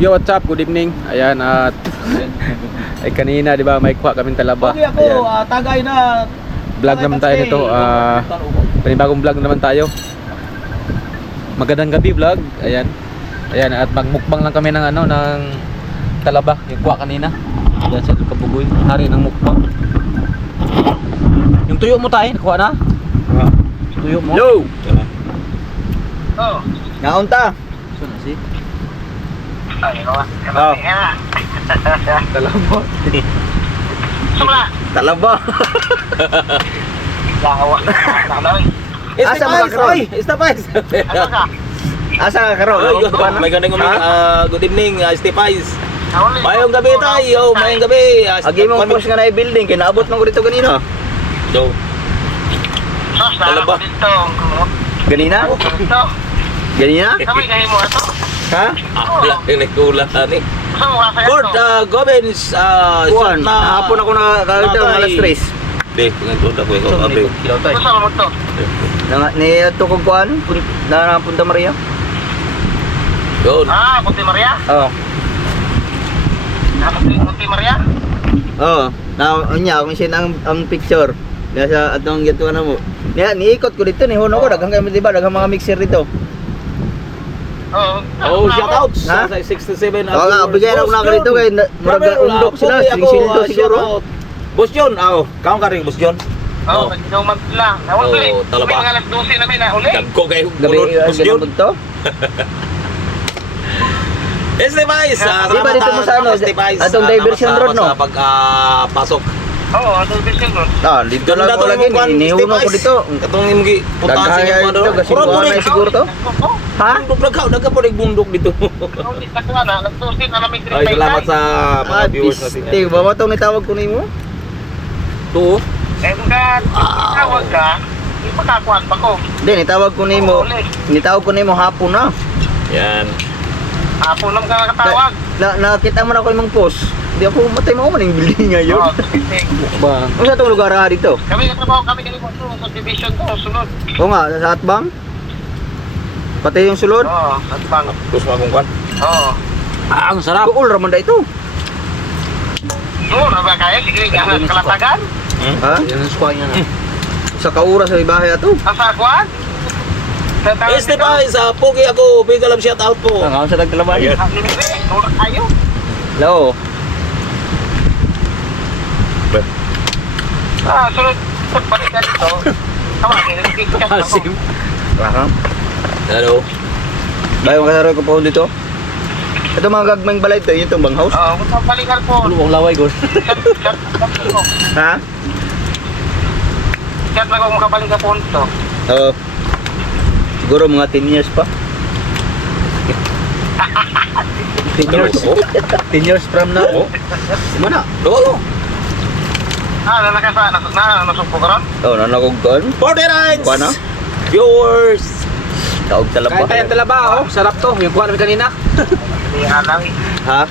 Yo, what's up? Good evening. Ayan, at ay kanina, 'di ba, may kuha kaming talaba. Okay ako, Ayan. tagay na. Vlog naman tayo nito. Panibagong vlog naman tayo. Magandang gabi vlog. Ayan. Ayan, at magmukbang lang kami ng ano, ng talaba, yung kuha kanina. Ayan sa Kabugoy, hari ng mukbang. Yung tuyo mo tayo, kuha na? Tuyo mo. Yo! Oh. Naunta. So na si Ay, nawa. Oh. talaba. Sumla. Talaba. Lawa. Nakalawi. Asa mga karoy? Stepais. Ano ka? Asa ka karoy? May gandang good evening, Stepais. Nauli. Mayong gabi tayo, mayong gabi. Agi mong push nga na building, kaya naabot man ko dito ganina. So, Sos, Talaba. nalako dito. Ganina? Dito. Ganina? Kami kayo mo ito. Ha? wala nagkulat ni. Gusto mo kasi Lord ito. Gomez, Kuan, hapon ako na kagadaw ng alas 3. Be, ngayong ko ito, abe. Gusto mo ito. Ni ato kog kuan, na Punta Maria. Yun. Puti Maria. Oh. Puti Maria. Oh, na nya ako sin ang picture. Nasa atong gitu na mo. Niikot ko dito ni Hono ko daghang kami di ba daghang mga mixer dito. Oh, shout out Ha? sa 67. Oo nga, bigyan ako na dito kay murag undok sila, sing-sildo siguro. Boss John, kaon ka rin, Boss John. Nagduman lang. Nauli. Talaba. May mga alas 12 na may nauli. Dagko kayo, Gabi Boss John. ganun to. Stepais, Di ba dito mo sa ano, atong diversion road, no? Sa pagpasok. Oo, ano vision nun? Dito lang ko lagi nihuno ko dito. Katong imong putasin Daghay yung dito kasi kuha na siguro to. Ha? Bundok daga po ning bundok dito. Nauli na ko na. Alas 12 na namin Ay, salamat sa mga viewers natin. Piste, ba mo tong nitawag ko nimo? To. Eh, kung ka tawag ka, ipakakuan pa ko. Hindi, nitawag ko nimo. Nitawag ko nimo hapon na. Yan. Hapon lang ka katawag. Nakita mo na ko imong post. Hindi ako matay mo man yung building ngayon. Oo, tingting. Ba. Ano sa itong lugar ha dito? Kami katrabaho kami kanimo sa division ko, sunod. Oo nga, sa Atbang? Pati yung sulod? Oo, at bang. Tapos magungkan. Oo. Ang sarap. Kuul raman da ito. Doon, ba kaya? Sige, kalatagan. Ha? Yan ang squad niya na. Sa kaura sa ibahay ato. Asa kuan? Stepais, pogi ako. Big alam shout out po. Ang sa nagtalaban. Ayun. Libre, tulak tayo. Hello. Sunod. Pagbalik na dito. Tama, kinagkikita ko. Asim. Aha. Hello. Bayong kasaro ko po dito. Ito mga gagmang balay ito, yun itong bang house. Oo, kung balikan po. Ano bang laway gol? Ha? Chat lang kung makabalikan po ito. Oo. Siguro mga 10 years pa. 10 years. 10 years from now. Mana? Oo. Nasugpo ka ron? Oo, nanakog doon. 49. Kuha na? Viewers. Taog talaba. Kain tayo ang talaba, oh. Sarap to. Yung kuha namin kanina. Hindi nga lang eh. Ha?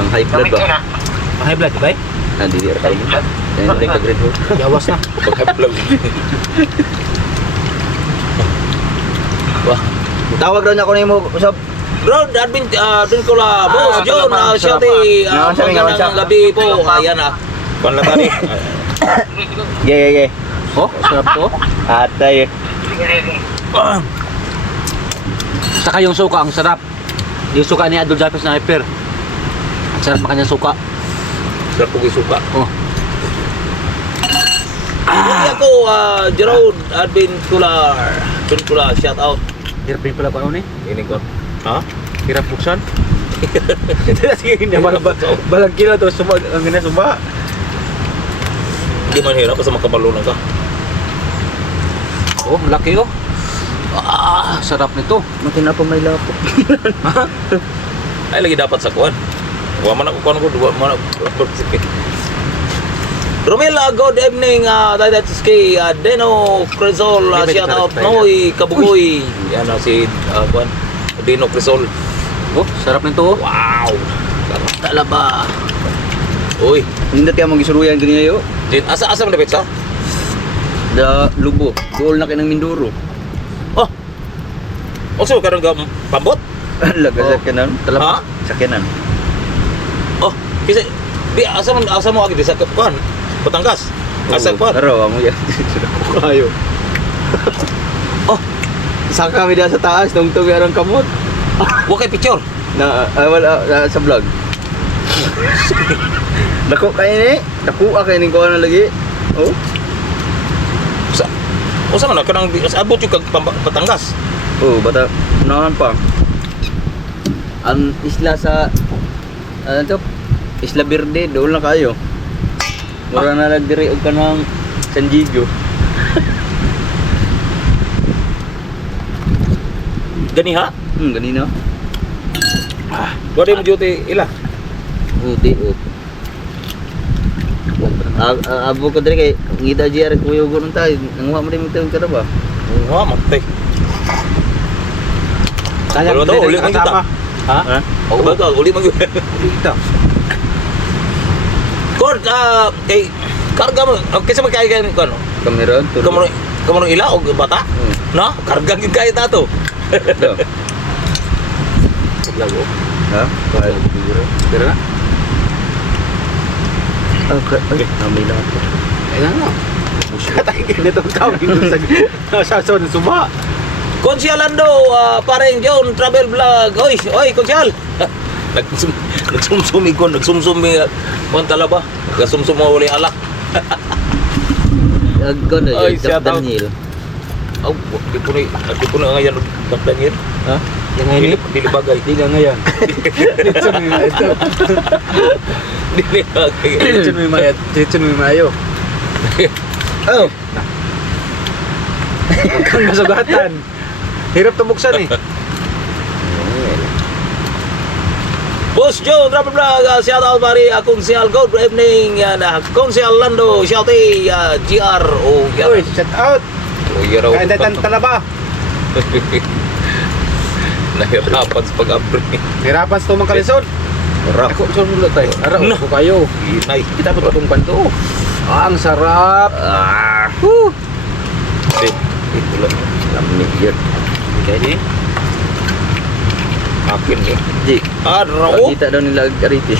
Ang high blood Gamit ba? yun ah. High blood, ba? Hindi di tayo. Yan yung ka-grade ho. Yawas na. Pagka-vlog. Wah. Tawag daw niya ko na yung usap. Bro, admin dun ko la. Boss John, shout magandang gabi po. Ayan Kuan lang tani. Ge. Oh, sarap to. Atay. Sige, sige. Saka yung suka, ang sarap. Yung suka ni Adol Japes na hyper. Ang sarap ng kanyang suka. Sarap po suka. Oh. Pogi ako, Gerald Admin Kular. Dun ko la, shout out. Hirap din pala ko ano ni. Ini ko. Ha? Hirap buksan. Sige, hindi balang kilo to. Suba, ang ganda suba. Hindi man hirap basta makabalunan ka. Oh, laki oh. Sarap nito. Matina pa may lapok. Ay lagi dapat sa kuan. Wa man ako kuan ko, duwa man ako. Romela, good evening. That's kay Deno Crisol. Shout out Noy Kabugoy. Yan si kuan Deno Crisol. Oh, sarap nito oh. Wow. Sarap talaba. Uy, Hindi kaya mong gisuruyan ganyan yo. asa man dapat sa? Da Lubo. Duol na kay ng Mindoro. Oh. So karang pambot? Laga sa kanan. Ha? Sa kanan. Oh, kasi di asa mo agi di sa kuan. Batangas. Asa kuan. Pero amo yan. Kayo. Oh, saka kami dia sa taas tungtong yarang kamot. Wa kay picture. Wala sa vlog. Dako kay ni, dako kay ni ko na lagi. Oh, Usa man kanang abot yung kag Batangas. oh bata unahan pa. Ang isla sa ano to? Isla Verde doon lang kayo. Mura na nagdiri og kanang San Diego. Ganiha? Ganina. Wa di mo duty ila. Uti ut. Abo ko diri kay ngita GR kuyo gon tay. Nanguha mo din mo tayong kada ba? Wa matay. Sayang, Pero to hindi uli na man kita. kasama. Ha? Ha? O ba to uli man gyud. Dito. Kord kay karga mo kasi magkaya ko ano. Kamera to. Kamaro ila og bata. No? Karga gyud kay tato. Lago. Ha? Kaya siguro. Pero na. Okay. Ay, namay lang ako. Ayan na. Katay dito tao dito sa suba. Konsyal Lando, pareng John Travel Vlog. Oy, konsyal. Nagsumsumi ko, nagsumsumi kon talaba. Nagsumsum mo uli alak. Agko na Ay, yun, shout out. Daniel. Aw, di po na ngayon Kap Daniel. Ha? Yang ngayon Dili bagay. Di na ngayon. Dito mo yung ito. Dili bagay. Dito mo yung mayat. Dito mo yung mayo. Oh, Huwag kang masugatan. Hirap tumuksan eh. Boss John Travel Vlog, shout out pare Konsyal good evening. Konsyal Lando, shout GR o Uy, shout out. O yaraw. Kain tayo talaba. Nahirapan sa pag-abri. Hirapan sa tumang kalisod. rap. Ako, saan mula tayo? Araw No. ko kayo. Inay. Kita po itong panto. Ang sarap. Woo! Ito lang. Lamig yun. Kaya di. Akin eh. Di, Araw. kita daw nila kariti.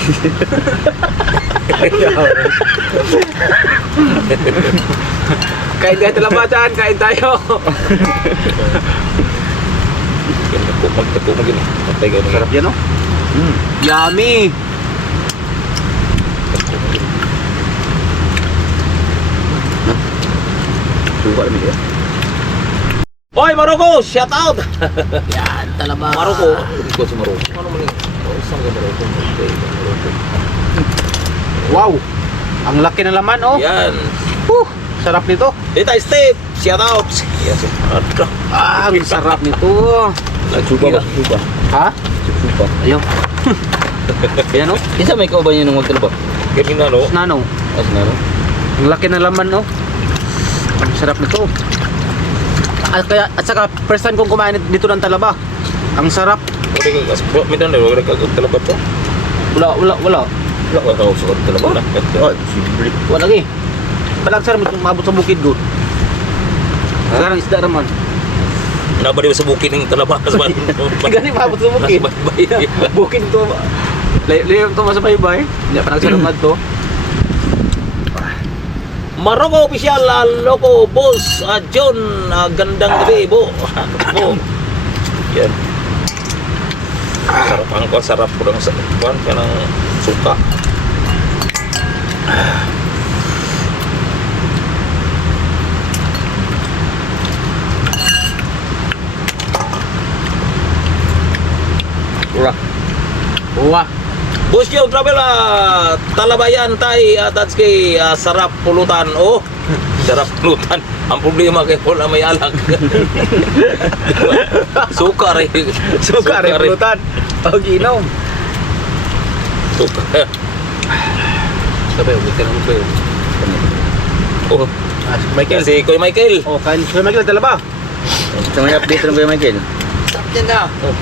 Kain tayo talaba dyan. Kain tayo. Yan, nagpumag yun. Patay ka na. Sarap yan oh. Yummy. Suka namin yun. Hoy, Maroko! Shout out! Yan, talaba. Maroko. Hindi ko si Maroko. Ano man yun? Saan ka Maroko? Maroko. Wow. Ang laki ng laman oh. Yan. Sarap nito. Dita Steve. Shout out. Yes. Ang sarap nito. Suka ba? Suka. Ha? Suka. Ayun. Yan oh. Isa may kauban yun ng magtalaba? Ganyan na, no? Nano. As na, no? Ang laki ng laman oh. Ang sarap nito. At saka first time kong kumain dito ng talaba. Ang sarap. Wala ka kaspo. Mindan na, wala ka talabat to. Wala. Wala ka tao sa talabat. Oh, sibrik. Wala lagi. Palang sarap itong mabot sa bukid ko. Sarang isda naman. Nabali mo sa bukid ng talabat. Gani mabot sa bukid. Bukid to. Layo to sa baybay. Hindi pa nagsalamat to. Maroko official, loko boss, John, gandang gabi, bo. Yan. Sarap ang ko, sarap ko ng kuan ka ng suka. Ura. Uwa. Boss John Travel, talabayan tay that's kay sarap pulutan. Oh, sarap pulutan. Ang problema kay wala may alak. Suka rin. Suka rin pulutan. O ginom. Suka. Sabi, ulit ka naman kayo. Oh, Michael. kasi Kuya Michael. Oh, kain. Kuya Michael, talaba. Ito may update ng Kuya Michael. Sarap yan na. Oh.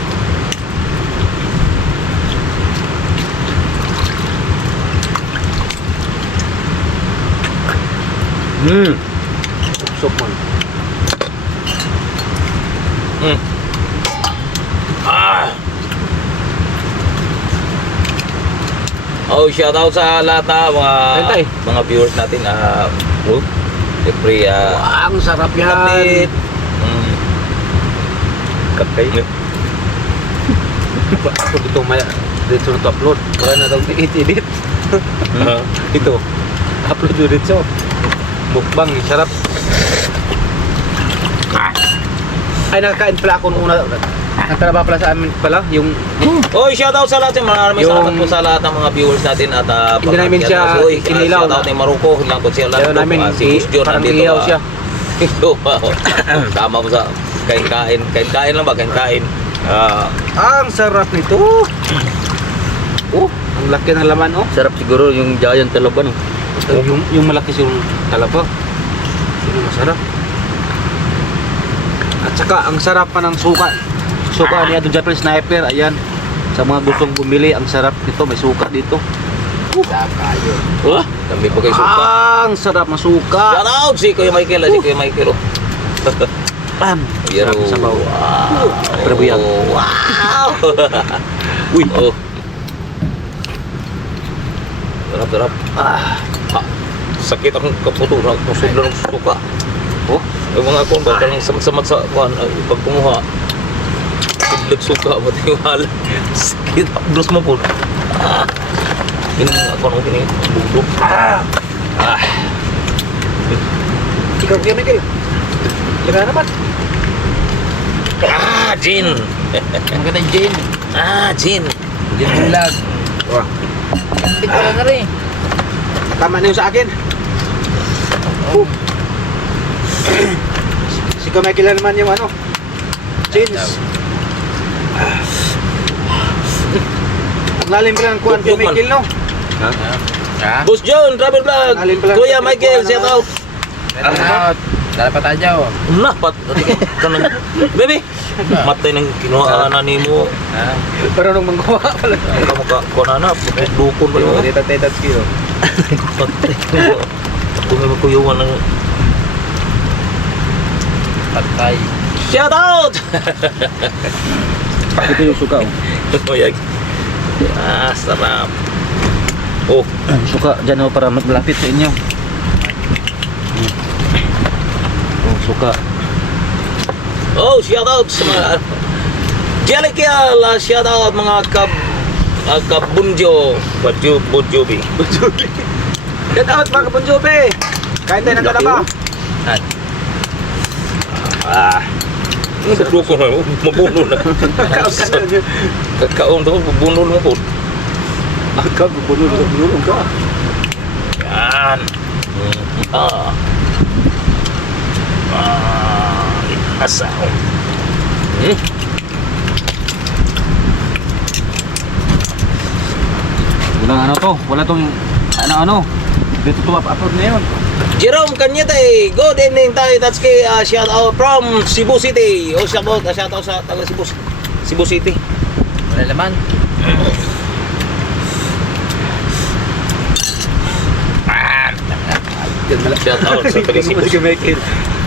Sok man. Mm. Oh, shout out sa lahat na Ayun, tay. mga viewers natin. Siyempre, Ang sarap yan. kapit. Kapit. Ako dito may dito na to upload. Wala na daw i-edit. Ito. Upload ko dito. Mukbang, sarap. Ay, nakakain pala ako nung una. Nagtrabaho pala sa amin pala, yung... Oh, shout out sa lahat. Maraming Yung- salamat po sa lahat ng mga viewers natin at Hindi namin siya inilaw shout out ni Maruko, lang ko siya Ayaw namin, si Gus John parang nandito. iyaw siya. Tama mo sa kain-kain lang ba? Kain-kain. Ang sarap nito. Oh, ang laki ng laman, oh. Sarap siguro yung giant talaba, no? Yung malaki yung talaba. Yung masarap. At saka, ang sarap pa ng suka. Suka niya doon Japanese sniper, ayan. Sa mga gustong bumili, ang sarap nito. May suka dito. Oh, dami pa kay suka. Ang sarap ng suka. Shout out si Kuya Michael, si Kuya Michael. Pan. Yaro. Sarap sa baw. Wow. Perbuyag. Wow. Uy. Oh. Sarap. Sakit ang kaputo ng sobrang ng suka. Oh, Yung mga kon ba kanang samat sa kuan pag kumuha. Tudlog suka mo tiwala. Sakit dos mo po. Ini ako nung kini bugdog. ikaw kaya Miguel. Kaya naman. Jin. Ang ganda Jane. Jin. Jane Bulag. Wah, Hindi ko na rin. tama na yung sa akin. Si Kuya naman yung ano. Jeans. Ang lalim pala ng kuhan kay Bugdog man. Michael, no? Ha? Boss John, Travel Vlog. Alin pala- Kuya Michael, shout out. Dapat aja, oh. Napat. Kanang baby. Matay nang kinuha na nimo. Pero nung manggawa pala. Kamu ka kuha na dukon pa yung Dito tayo that's kilo. patay. Ako may makuyuan ng Patay. shout out. Ito yung suka, oh. Kuyag. Sarap. Oh, Suka, dyan ako para malapit sa inyo. Oh, suka. oh, shout out sa mga Jellikial, shout out mga kabunjo, Bunjobi. Get out mga Kabunjobe! Kain tayo ng talaba. Dukon na, mabuno na. Kakaon daw, mabuno na po. Agad, bunulong ka. Yan. Asaw. Walang ano to, wala tong ano. Dito to upload na yun. Jerome Cañete, good evening tayo. That's kay shout out from Cebu City. Oh, shout out sa taga Cebu City. Wala laman. Yan malaki. Shout out sa taga Cebu Si Michael.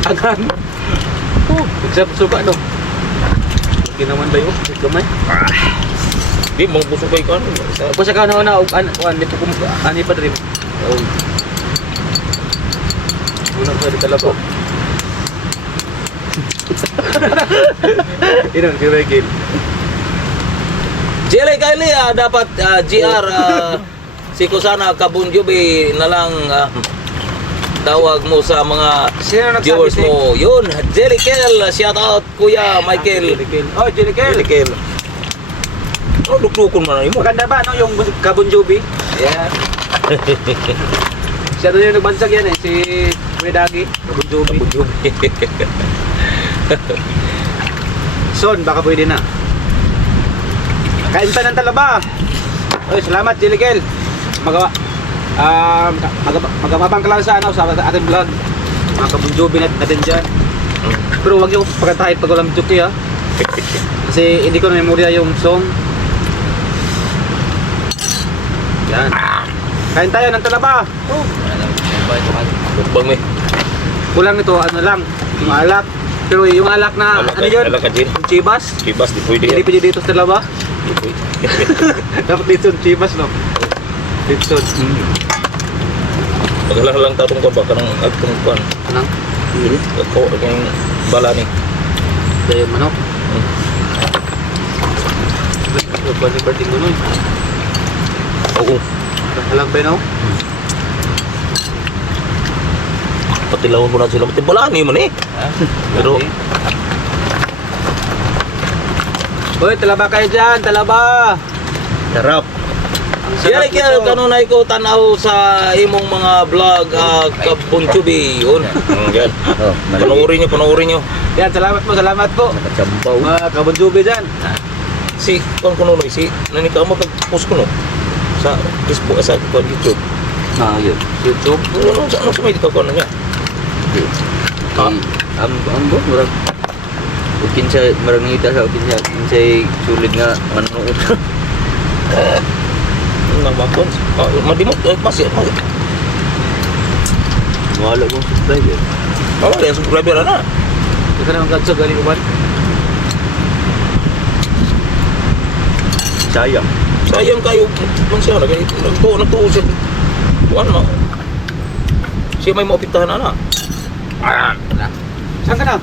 Agan. Oh, magsarap suka no. Okay naman ba yun? Gamay. Di mong busog kay kan. Tapos sa kauna na dito kung ani pa rin. Oh. Una pa rin talaba. Inang si Michael. Jelly Kylie, dapat GR si Kusana Kabunjobi na lang tawag mo sa mga Sino nagsabi viewers si- mo. Yun, Jelly Kel, shout out Kuya Michael. Oh, Jellikel. Jelly Kel. Oh, dukdukon man mo. Maganda ba no yung Kabunjobi? Yeah. Siya doon yung nagbansag yan eh, si Kuya Dagi. Kabunjobi. Son, baka pwede na. Kain pa ng talaba. Oy, salamat Jellikel. Magamabang ka lang sa ano, sa ating vlog. Mga Kabunjobi natin dyan. Pero wag yung pagkatahit pag walang joke ha. Kasi hindi ko na memorya yung song. Yan. Kain tayo ng talaba. Oh. Bukbang me. Kulang ito, ano lang, yung alak. Pero yung alak na, ano yun? Alak ka din. Yung chibas. Chibas di pwede. Hindi pwede dito sa talaba. Di pwede. Dapat dito yung chibas, no? Dito. Paghalang tatong ko ba kanang atong kuan. Anang? Ako kang bala ni. Dahil manok. Bali birthday ko nun. Oo. Halang ba no? Patilawon ko na sila. Pati bala ni man eh. Pero Uy, talaba kayo dyan, talaba! Sarap. Ang Dili kaya kanunay ko tanaw sa imong mga vlog kabunchubi yun. Yan. Oh, Panoorin niyo. Yan, salamat po. Nakachambaw. Mga kabunjubi dyan. Si kununoy si nanika mo pag-post ko no sa Facebook sa YouTube. Yun. YouTube. Ano sa may dito ko na niya? Ha? Ang buwan, murag. Ukin siya, marang ngita sa ukin siya. Kinsay sulit nga manood. Nang bakon. Madimot masih. Wala kong subscriber. Oh, yang subscriber na. Ito naman kadsog, galing uban. Sayang. Sayang kayo kung siya nagtuo siya. Kuan mo. Siya may maupitahan na. Saan ka na?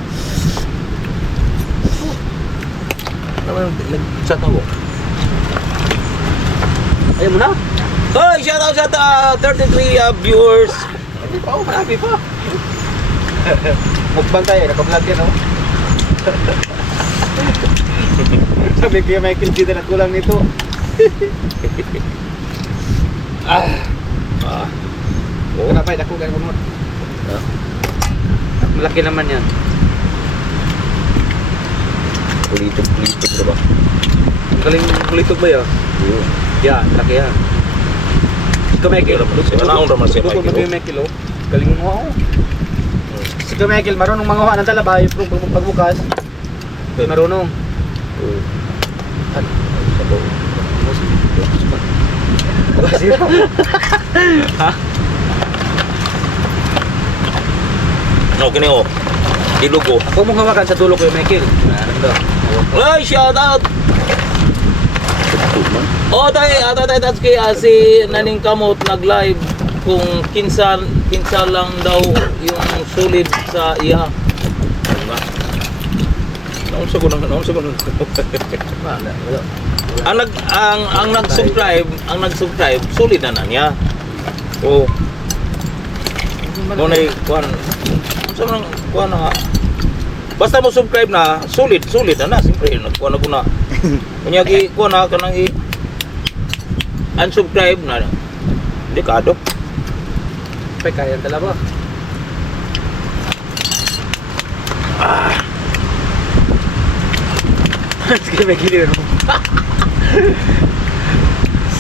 Nag-chat ako. Ayaw mo na? Hey, shout out 33 viewers. Marami pa. Mukbang tayo, naka-vlog yan, oh. Sabi ko yung Michael G na kulang nito. Oh, Kenapa ya, aku gak kumot. Malaki naman yan. Pulitog-pulitog na ba? Ang galing kulitog ba yun? Yun. Yan, laki yan. Si Michael. Anaon raman siya, Michael. Michael. Michael, oh. Galing mo ako. Si Michael, marunong manguha ng talaba. Yung pagbukas. Marunong. Ha? Okay na oh. Dilugo. Ako mo hawakan sa dulo ko yung Michael. Ano? Ay, shout out. Tugtog man. Oh, tayo that's kay si Naning Kamot nag-live kung kinsa lang daw yung sulit sa iya. Naon sa ko nang. Ang nag-subscribe sulit na niya. Oh. Mo nay kuan. Sa nang kuan na. Basta mo subscribe na, sulit na siyempre nagkuan na ko na. Kunya gi kuan na kanang unsubscribe na. Hindi ka adop. Pay kaya talaba. Sige, Michael yun.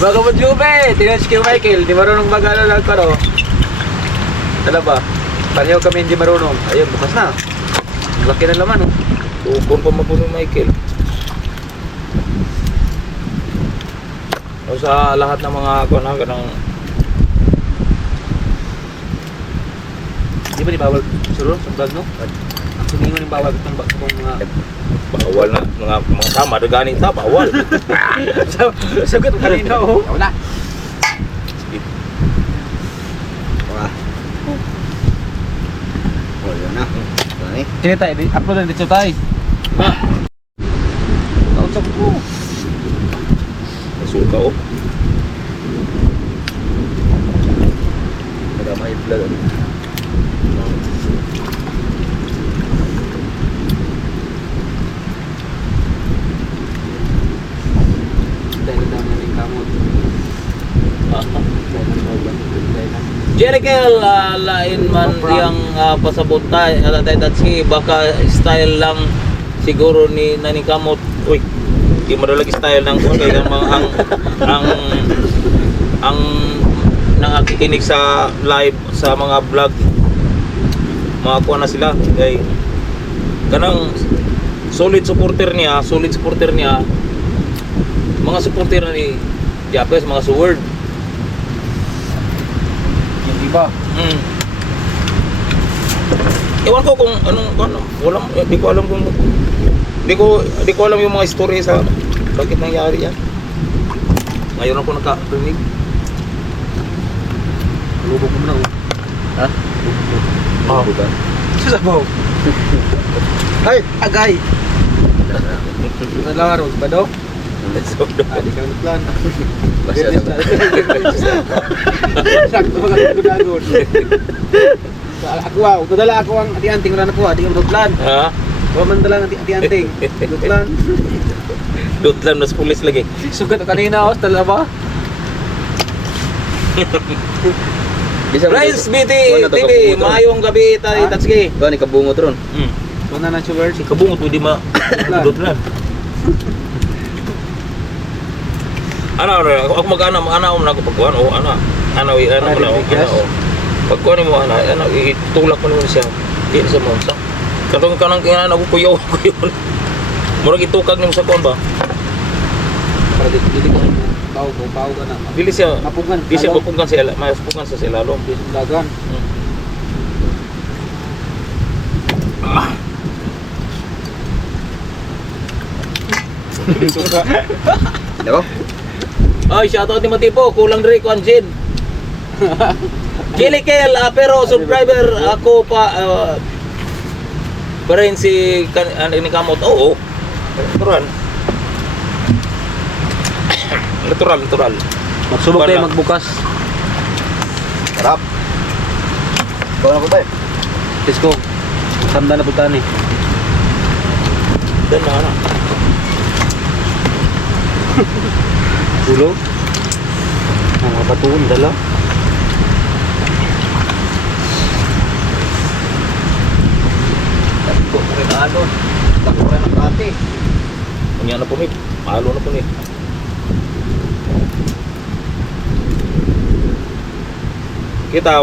Baga mo Jube, tingnan si Michael, di marunong mag-ano lang pero. Talaba. Pareho kami hindi marunong. Ayun, bukas na. Laki na laman, oh. Tukon pa mapuno Michael. O sa lahat ng mga kuan na kanang Di ba ni bawal suro sa vlog, no? Ang sumingon yung bawal itong mga... bawal na mga tama dagani ta bawal. Sagot ko kanina, oh. Wala. Oh, yun na. Okay. Sige tayo, upload lang dito tayo. Kausap ko. Suka oh. May vlog. Dahil na naman yung kamot. Dahil na sobrang. Dahil na. Jerikel lain man yang pasabot tayo tatsi baka style lang siguro ni Nani Kamot. Uy, di madalagi style ng kay ang nangakikinig sa live sa mga vlog mga kuha na sila kay kanang solid supporter niya mga supporter na ni Japes mga suword. Hindi ba? Ewan ko kung anong wala di ko alam kung di ko alam yung mga istorya sa bakit nangyari yan. Ngayon ako nakarinig. Lubog mo na. Ha? Oh. Bukan. Sabaw. Ay, agay. Laro ba daw? Di ka plan. Basta Sakto ka gudagod. Ako wow, dala ako ang ati-anting ra nako, di ka plan. Ha? Wa man dala ang ati-anting. Plan. Dutlan mas pulis lagi. Sugat kanina os dala ba? bisa Rise BT TV, maayong gabi tayo tatski. Ba ni kabungot ron. Mana na sugar? Kabungot mo di ma dutlan. Ano ako mag-ana mo na ako pagkuhan o ana. Ano mo na o. Pagkuhan mo ana, itulak mo naman siya. Di sa monsa. Katong kanang kinana ko kuyaw ko yun. Murag itukag nimo sa kuan ba? Para di ka pau ka na. Dili siya. Mapugan. Di siya mapugan sa ila, mas pugan sa ilalom. Dagan. Suka. Dako. Ay, shoutout ni Matipo, kulang diri ko Anjin. Kilikel, pero subscriber ako pa pa rin si ni Kamot. Oo. Natural. Natural. Magsubok Wala. tayo magbukas. Sarap. Bawa na ko ba? Tisko. Tanda na putan eh. Dan na ana. Ulo. Ang mga batuon dala. Dako rin adon. Dako rin ang kati. Unya na po ni. Mahalo na po ni. Kita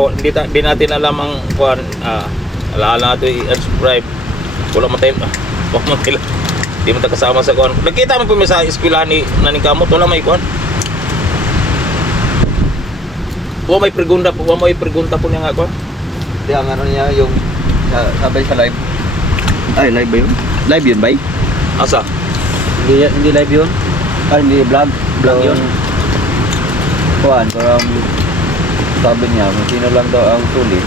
di natin alam ang kuan alaala nato i-subscribe. Wala man tayo. Wala man tayo. Di mo ta kasama sa kuan. Nakita mo po sa eskwelahan ni naning Kamot, wala may kuan. Wala may pregunta po niya nga kuan. Di ang ano niya yung sabay sa live. Ay, live ba yun? Live yun ba? Asa? Hindi live yun. Hindi vlog. Vlog yun. Kuan, parang sabi niya, kung sino lang daw ang sulit.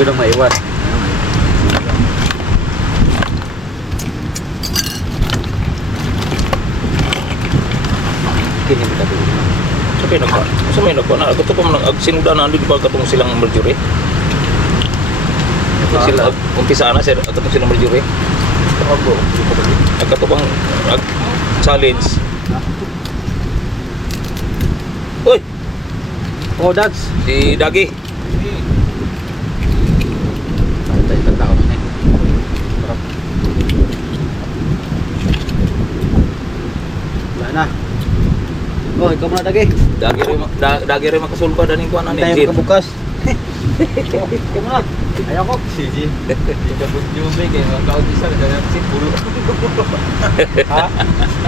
Yun ang maiwan. Kini kita dulu. Sa may nagkuan na. Ito pa man agsinuda na di ba katong silang Marjorie? Sila umpisa na sir katong silang Marjorie. Katong challenge. Uy, Oh, that's. si Dagi. Tayo tanda ko na eh. Wala na. Oh, ikaw muna Dagi. Dagi rin makasulba daning kuan ani. Tayo magbukas. Ikaw muna. Ayaw ko. Sige. Yung may kayo, magkautisa na dyan si pulo. Ha?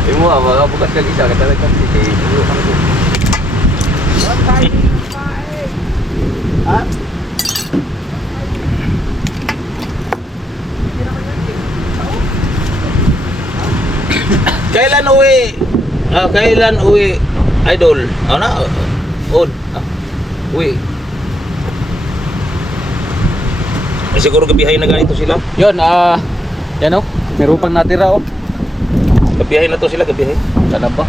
Yung mo, bukas kag isa, katalagang si pulo ka na doon. Ha? Kailan uwi idol? Ana? Od. Uwi. Siguro gabihay na ganito sila. Yun, yan o. Meron pang natira o. Gabihay na to sila, gabihay. Sana ba?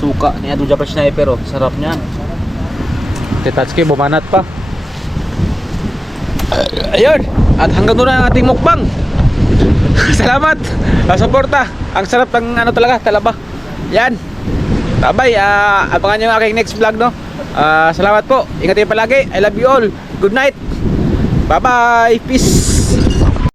Suka ni Adun Japan Sniper o. Sarap niyan. Tetsuki, bumanat pa. Ayun. At hanggang doon ang ating mukbang. Salamat sa suporta. Ang sarap ng ano talaga, talaba. Yan. Tabay, abangan nyo yung aking next vlog, no? Salamat po. Ingat kayo palagi. I love you all. Good night. Bye-bye. Peace.